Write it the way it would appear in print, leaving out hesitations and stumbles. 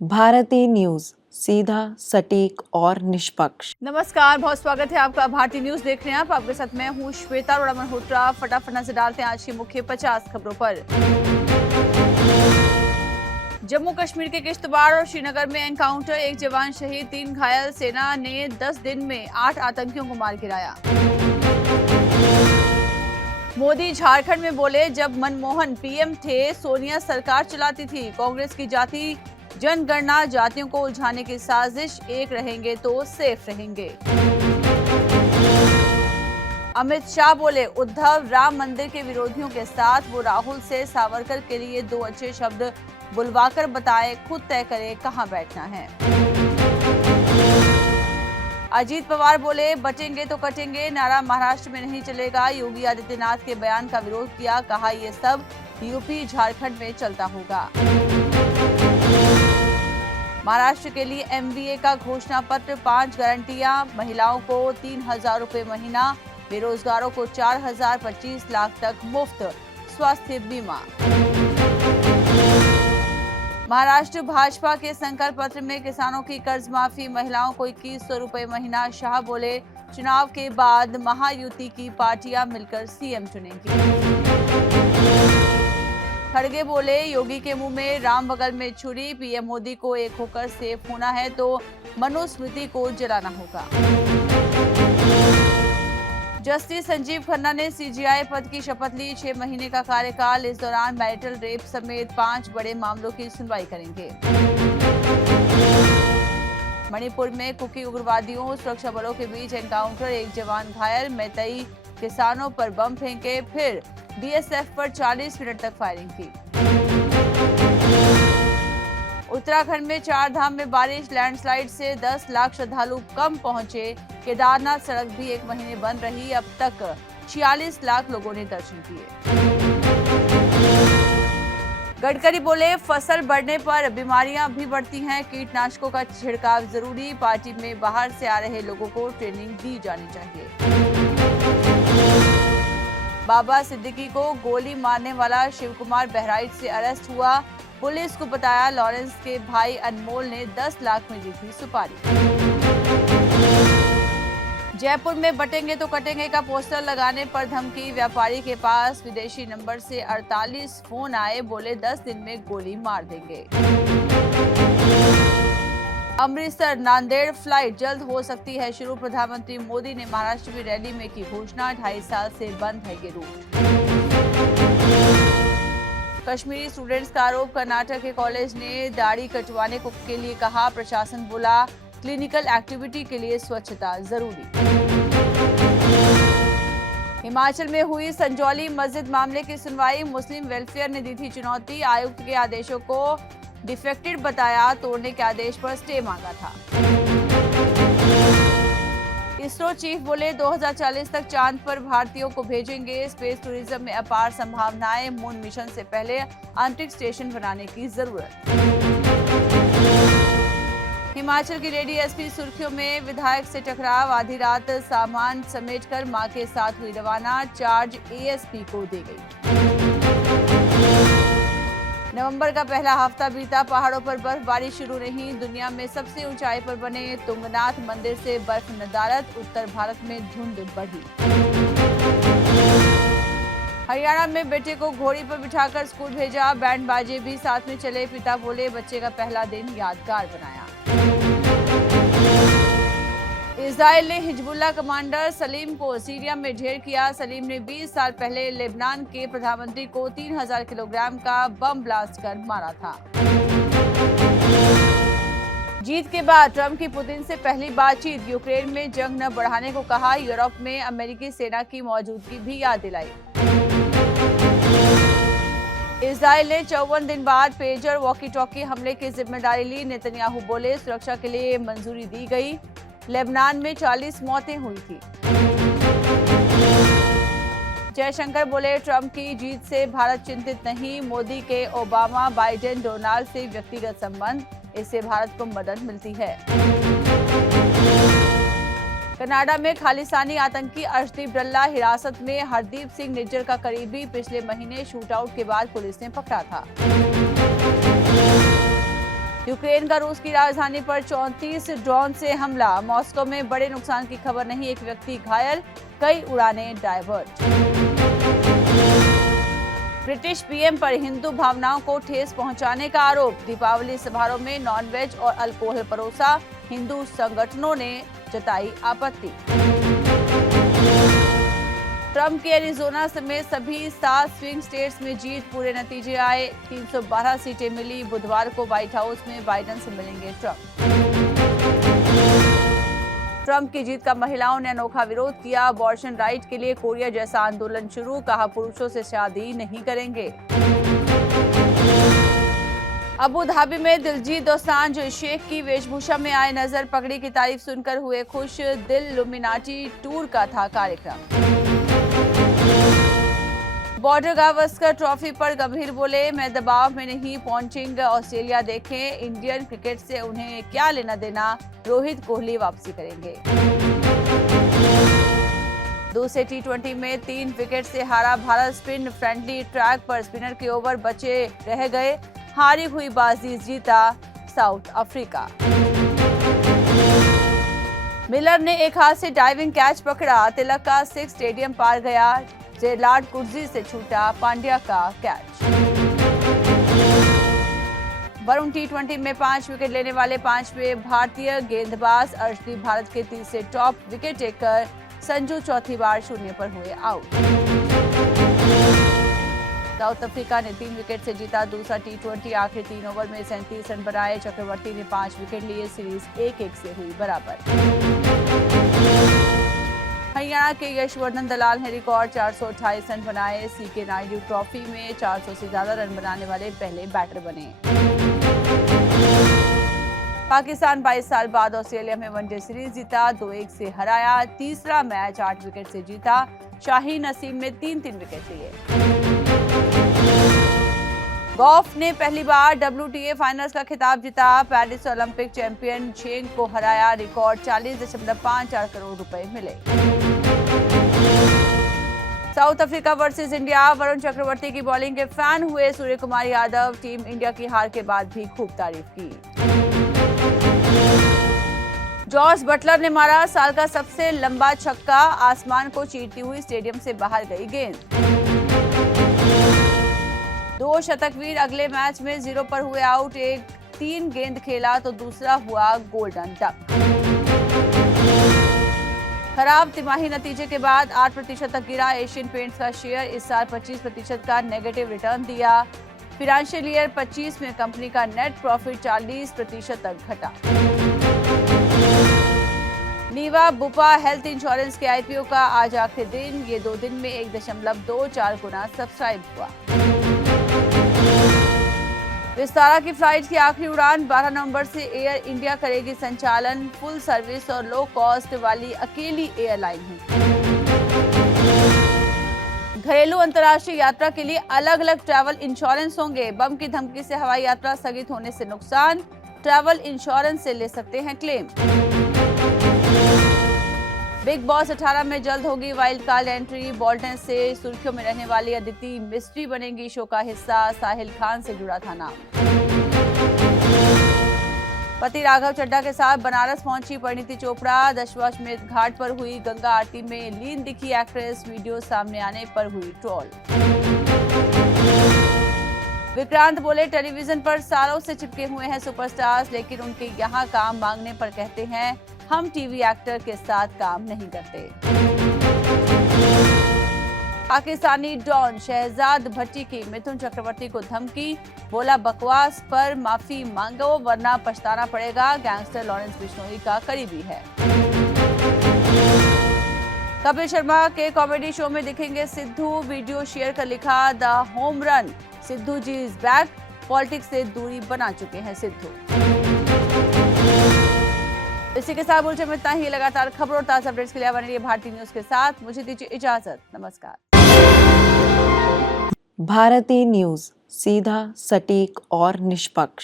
Bharti news, सीधा, सटीक और निष्पक्ष। नमस्कार, बहुत स्वागत है आपका। भारती न्यूज देख रहे हैं आप। आपके साथ मैं हूं श्वेता अरोड़ा मल्होत्रा। फटाफट नजर डालते हैं आज की मुख्य 50 खबरों पर। जम्मू कश्मीर के किश्तवाड़ और श्रीनगर में एनकाउंटर, 1 जवान शहीद, 3 घायल। सेना ने 10 दिन में 8 आतंकियों को मार गिराया। मोदी झारखंड में बोले, जब मनमोहन पीएम थे सोनिया सरकार चलाती थी। कांग्रेस की जाति जनगणना जातियों को उलझाने की साजिश, एक रहेंगे तो सेफ रहेंगे। अमित शाह बोले, उद्धव राम मंदिर के विरोधियों के साथ, वो राहुल से सावरकर के लिए 2 अच्छे शब्द बुलवाकर बताए, खुद तय करे कहां बैठना है। अजीत पवार बोले, बचेंगे तो कटेंगे, नारा महाराष्ट्र में नहीं चलेगा। योगी आदित्यनाथ के बयान का विरोध किया, कहा ये सब यूपी झारखंड में चलता होगा। महाराष्ट्र के लिए एमबीए का घोषणा पत्र, 5 गारंटियां, महिलाओं को 3,000 रुपए महीना, बेरोजगारों को 4,000, 25 लाख तक मुफ्त स्वास्थ्य बीमा। महाराष्ट्र भाजपा के संकल्प पत्र में किसानों की कर्ज माफी, महिलाओं को 2,100 रुपए महीना। शाह बोले, चुनाव के बाद महायुति की पार्टियां मिलकर सीएम चुनेंगी। खड़गे बोले, योगी के मुंह में राम बगल में छुरी, पीएम मोदी को एक होकर सेफ होना है तो मनुस्मृति को जलाना होगा। जस्टिस संजीव खन्ना ने सीजीआई पद की शपथ ली, 6 महीने का कार्यकाल। इस दौरान मैरिटल रेप समेत 5 बड़े मामलों की सुनवाई करेंगे। मणिपुर में कुकी उग्रवादियों सुरक्षा बलों के बीच एनकाउंटर, 1 जवान घायल। मैतेई किसानों पर बम फेंके, फिर बीएसएफ पर 40 मिनट तक फायरिंग की। उत्तराखंड में 4 धाम में बारिश, लैंडस्लाइड से 10 लाख श्रद्धालु कम पहुंचे। केदारनाथ सड़क भी 1 महीने बंद रही, अब तक 46 लाख लोगों ने दर्शन किए। गडकरी बोले, फसल बढ़ने पर बीमारियां भी बढ़ती हैं, कीटनाशकों का छिड़काव जरूरी। पार्टी में बाहर से आ रहे लोगों को ट्रेनिंग दी जानी चाहिए। बाबा सिद्दीकी को गोली मारने वाला शिवकुमार बहराइच से अरेस्ट हुआ। पुलिस को बताया, लॉरेंस के भाई अनमोल ने 10 लाख में दी थी सुपारी। जयपुर में बटेंगे तो कटेंगे का पोस्टर लगाने पर धमकी, व्यापारी के पास विदेशी नंबर से 48 फोन आए, बोले 10 दिन में गोली मार देंगे। अमृतसर नांदेड़ फ्लाइट जल्द हो सकती है शुरू, प्रधानमंत्री मोदी ने महाराष्ट्र में रैली में की घोषणा, 2.5 साल से बंद है ये रूट। कश्मीरी स्टूडेंट्स का आरोप, कर्नाटक के कॉलेज ने दाढ़ी कटवाने के लिए कहा, प्रशासन बोला क्लिनिकल एक्टिविटी के लिए स्वच्छता जरूरी। हिमाचल में हुई संजौली मस्जिद मामले की सुनवाई, मुस्लिम वेलफेयर ने दी थी चुनौती, आयुक्त के आदेशों को डिफेक्टेड बताया, तोड़ने के आदेश पर स्टे मांगा था। इसरो चीफ बोले, 2040 तक चांद पर भारतीयों को भेजेंगे, स्पेस टूरिज्म में अपार संभावनाएं, मून मिशन से पहले अंतरिक्ष स्टेशन बनाने की जरूरत। हिमाचल की लेडी एसपी सुर्खियों में, विधायक से टकराव, आधी रात सामान समेटकर मां के साथ हुई रवाना, चार्ज एएसपी को दी गई। नवंबर का पहला हफ्ता बीता, पहाड़ों पर बर्फबारी शुरू रही, दुनिया में सबसे ऊंचाई पर बने तुंगनाथ मंदिर से बर्फ नदारत, उत्तर भारत में धुंध बढ़ी। हरियाणा में बेटे को घोड़ी पर बिठाकर स्कूल भेजा, बैंड बाजे भी साथ में चले, पिता बोले बच्चे का पहला दिन यादगार बनाया। इजराइल ने हिजबुल्लाह कमांडर सलीम को सीरिया में ढेर किया, सलीम ने 20 साल पहले लेबनान के प्रधानमंत्री को 3,000 किलोग्राम का बम ब्लास्ट कर मारा था। जीत के बाद ट्रंप की पुतिन से पहली बातचीत, यूक्रेन में जंग न बढ़ाने को कहा, यूरोप में अमेरिकी सेना की मौजूदगी भी याद दिलाई। इजराइल ने 54 दिन बाद पेजर वॉकी टॉकी हमले की जिम्मेदारी ली, नेतन्याहू बोले सुरक्षा के लिए मंजूरी दी गई, लेबनान में 40 मौतें हुई थी। जयशंकर बोले, ट्रंप की जीत से भारत चिंतित नहीं, मोदी के ओबामा बाइडेन डोनाल्ड से व्यक्तिगत संबंध, इससे भारत को मदद मिलती है। कनाडा में खालिस्तानी आतंकी अर्शदीप डल्ला हिरासत में, हरदीप सिंह निज्जर का करीबी पिछले महीने शूटआउट के बाद पुलिस ने पकड़ा था। यूक्रेन का रूस की राजधानी पर 34 ड्रोन से हमला। मॉस्को में बड़े नुकसान की खबर नहीं, एक व्यक्ति घायल, कई उड़ानें डायवर्ट। ब्रिटिश पीएम पर हिंदू भावनाओं को ठेस पहुंचाने का आरोप। दीपावली समारोह में नॉनवेज और अल्कोहल परोसा, हिंदू संगठनों ने जताई आपत्ति। ट्रंप के एरिजोना समेत सभी 7 स्विंग स्टेट्स में जीत, पूरे नतीजे आए। 312 सीटें मिली। बुधवार को व्हाइट हाउस में बाइडेन से मिलेंगे ट्रंप की जीत का महिलाओं ने अनोखा विरोध किया। अबॉर्शन राइट के लिए कोरिया जैसा आंदोलन शुरू, कहा पुरुषों से शादी नहीं करेंगे। अबू धाबी में दिलजीत दोसांझ शेख की वेशभूषा में आए नजर, पगड़ी की तारीफ सुनकर हुए खुश। दिल लुमिनाटी टूर का था कार्यक्रम। बॉर्डर गावस्कर ट्रॉफी पर गंभीर बोले, मैं दबाव में नहीं, पॉन्टिंग ऑस्ट्रेलिया देखें, इंडियन क्रिकेट से उन्हें क्या लेना देना, रोहित कोहली वापसी करेंगे। दूसरे टी20 में 3 विकेट से हारा भारत, स्पिन फ्रेंडली ट्रैक पर स्पिनर के ओवर बचे रह गए, हारी हुई बाजी जीता साउथ अफ्रीका। मिलर ने एक हाथ से डाइविंग कैच पकड़ा, तिलक का 6 स्टेडियम पार गया, जेरार्ड कुर्जी से छूटा पांड्या का कैच। वरुण टी20 में 5 विकेट लेने वाले 5वें भारतीय गेंदबाज। अर्शदीप भारत के तीसरे टॉप विकेट टेकर, संजू चौथी बार 0 पर हुए आउट। साउथ अफ्रीका ने 3 विकेट से जीता दूसरा टी20, आखिरी 3 ओवर में 37 रन बनाए। चक्रवर्ती ने 5 विकेट लिए, सीरीज 1-1 से हुई बराबर। हरियाणा के यशवर्धन दलाल ने रिकॉर्ड 428 रन बनाए। सीके नायडू ट्रॉफी में 400 से ज्यादा रन बनाने वाले पहले बैटर बने। पाकिस्तान 22 साल बाद ऑस्ट्रेलिया में वनडे सीरीज जीता, 2-1 से हराया। तीसरा मैच 8 विकेट से जीता, शाहीन नसीम ने 3-3 विकेट लिए। गोल्फ ने पहली बार WTA फाइनल्स का खिताब जीता, पेरिस ओलंपिक चैंपियन चेंग को हराया, रिकॉर्ड 40.54 करोड़ रुपए मिले। South Africa versus India, Varun Chakravarthy की बॉलिंग के फैन हुए सूर्य कुमार यादव, टीम इंडिया की हार के बाद भी खूब तारीफ की। जॉर्ज बटलर ने मारा साल का सबसे लंबा छक्का, आसमान को चीरती हुई स्टेडियम से बाहर गई गेंद। 2 शतकवीर अगले मैच में 0 पर हुए आउट, एक 3 गेंद खेला तो दूसरा हुआ गोल्डन डक। खराब तिमाही नतीजे के बाद 8% तक गिरा एशियन पेंट्स का शेयर, इस साल 25% का नेगेटिव रिटर्न दिया। फाइनेंशियल ईयर 25 में कंपनी का नेट प्रॉफिट 40% तक घटा। नीवा बुपा हेल्थ इंश्योरेंस के IPO का आज आखिरी दिन, ये 2 दिन में 1.24 गुना सब्सक्राइब हुआ। विस्तारा की फ्लाइट की आखिरी उड़ान 12 नवंबर से एयर इंडिया करेगी संचालन, फुल सर्विस और लो कॉस्ट वाली अकेली एयरलाइन है। घरेलू अंतर्राष्ट्रीय यात्रा के लिए अलग अलग ट्रैवल इंश्योरेंस होंगे, बम की धमकी से हवाई यात्रा स्थगित होने से नुकसान, ट्रैवल इंश्योरेंस से ले सकते हैं क्लेम। बिग बॉस 18 में जल्द होगी वाइल्ड कार्ड एंट्री, बॉल्टन से सुर्खियों में रहने वाली अदिति मिस्ट्री बनेगी शो का हिस्सा, साहिल खान से जुड़ा था नाम। पति राघव चड्ढा के साथ बनारस पहुंची परिणीति चोपड़ा, दशाश्वमेध घाट पर हुई गंगा आरती में लीन दिखी एक्ट्रेस, वीडियो सामने आने पर हुई ट्रोल। विक्रांत बोले, टेलीविजन पर सालों से चिपके हुए हैं सुपरस्टार्स, लेकिन उनके यहाँ काम मांगने पर कहते हैं हम टीवी एक्टर के साथ काम नहीं करते। पाकिस्तानी डॉन शहजाद भट्टी की मिथुन चक्रवर्ती को धमकी, बोला बकवास पर माफी मांगो वरना पछताना पड़ेगा, गैंगस्टर लॉरेंस बिश्नोई का करीबी है। कपिल शर्मा के कॉमेडी शो में दिखेंगे सिद्धू, वीडियो शेयर कर लिखा the home run, Sidhu ji is back, politics से दूरी बना चुके हैं सिद्धू। इसी के साथ बुलेटिन में इतना ही। लगातार खबरों और ताजा अपडेट्स के लिए बने रहिए भारती न्यूज के साथ। मुझे दीजिए इजाजत, नमस्कार। भारती न्यूज, सीधा, सटीक और निष्पक्ष।